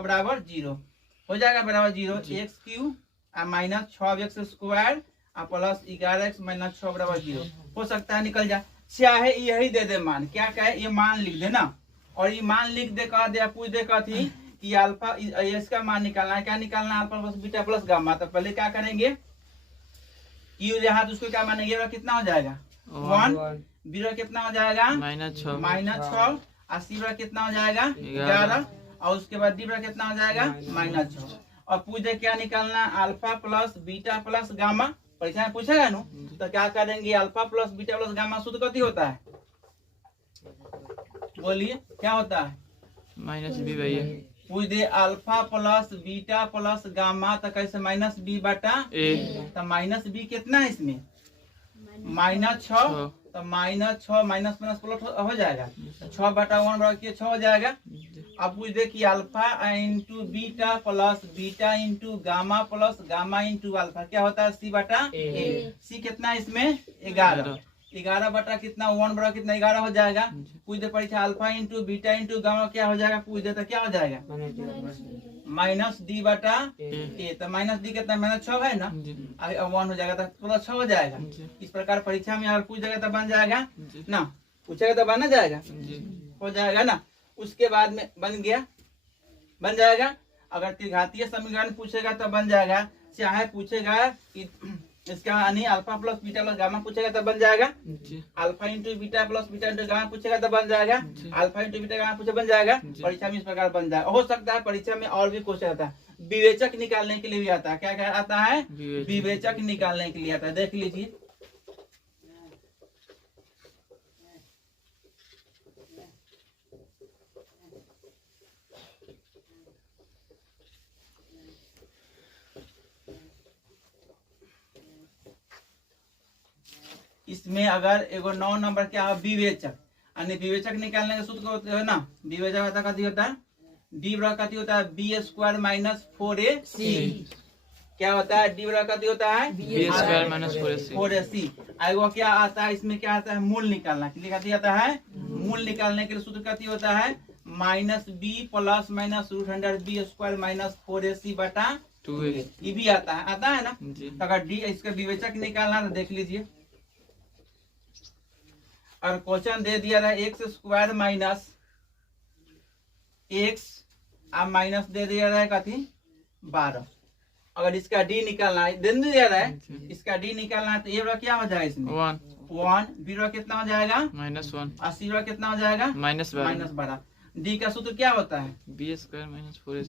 बराबर 0 हो जाएगा, बराबर 0 x Q minus 6x square plus 11x minus 6 बराबर 0 हो सकता है, निकल जाए। चाहे यही दे दे मान, क्या कहे ये मान लिख दे ना, और ये मान लिख दे कह दे, पूछ दे कहती कि अल्फा इसका मान निकालना है, क्या निकालना है, alpha plus beta plus gamma. तो पहले क्या करेंगे, क्यू यहाँ तो उसको क्या मानेंगे, कितना हो जाएगा 1, बीरो कितना हो जाएगा -6 और सी बड़ा कितना हो जाएगा 11 और उसके बाद डी बड़ा कितना हो जाएगा -6। और पूछे क्या निकालना, alpha plus beta plus gamma. परीक्षा में पूछेगा नु, तो क्या करेंगे, alpha plus beta plus gamma सूत्र कथी होता है, बोलिए क्या होता है, -b भैया। पूछ दे alpha plus beta plus gamma, तो कैसे -b बटा a, तो -b कितना है इसमें -6, तो -6 माइनस माइनस प्लस हो जाएगा, 6 बटा 1 बराबर 6 हो जाएगा। अब पूछ दे कि alpha into beta into gamma plus gamma into alpha क्या होता है, सी बटा ए। सी कितना है इसमें 11 बटा कितना 1 बराबर कितना 11 हो जाएगा। पूछ दे परीक्षा alpha into beta into gamma क्या हो जाएगा, पूछ दे तो क्या हो जाएगा -d बटा ए, तो -d कितना -6 है ना, 1 हो जाएगा तो +6 हो जाएगा। इस प्रकार परीक्षा में अगर पूछ जाएगा तो बन जाएगा ना, पूछेगा तो बना जाएगा, हो जाएगा ना। उसके बाद में बन जाएगा। अगर त्रिघातीय समीकरण पूछेगा तो बन जाएगा, चाहे पूछेगा कि इसका यानी alpha plus beta plus gamma पूछेगा तो बन जाएगा, alpha into beta plus beta into gamma पूछेगा तो बन जाएगा, अल्फा इंटू बीटा गामा पूछे बन जाएगा। परीक्षा में इस प्रकार बन जाएगा। हो सकता है परीक्षा में और भी क्वेश्चन आता है, विवेचक निकालने के लिए भी आता है। क्या क्या आता है, विवेचक निकालने के लिए आता है, देख लीजिए। इसमें अगर एगो 9 नंबर क्या है, विवेचक, यानी विवेचक निकालने का सूत्र होता है ना, विवेचक कथी होता है, डी बराबर कथी होता है b² माइनस 4ac। क्या होता है, डी बराबर कथी होता है b² माइनस 4ac। एगो क्या आता है, इसमें क्या आता है, मूल निकालना के लिए कथी आता है, मूल निकालने के लिए सूत्र कथी होता है -b plus minus √100b² minus 4ac बटा 2a। ये भी आता है ना। तो अगर डी इसका विवेचक निकालना तो देख लीजिए, और क्वेश्चन दे दिया था x² माइनस x अब माइनस दे दिया है कथी 12। अगर इसका डी निकालना है, दे दिया है इसका डी निकालना है, तो ये बड़ा क्या हो जाएगा, इसमें 1 बी बड़ा कितना हो जाएगा -1 और सी बड़ा कितना हो जाएगा -12। डी का सूत्र क्या होता है, b² माइनस 4ac।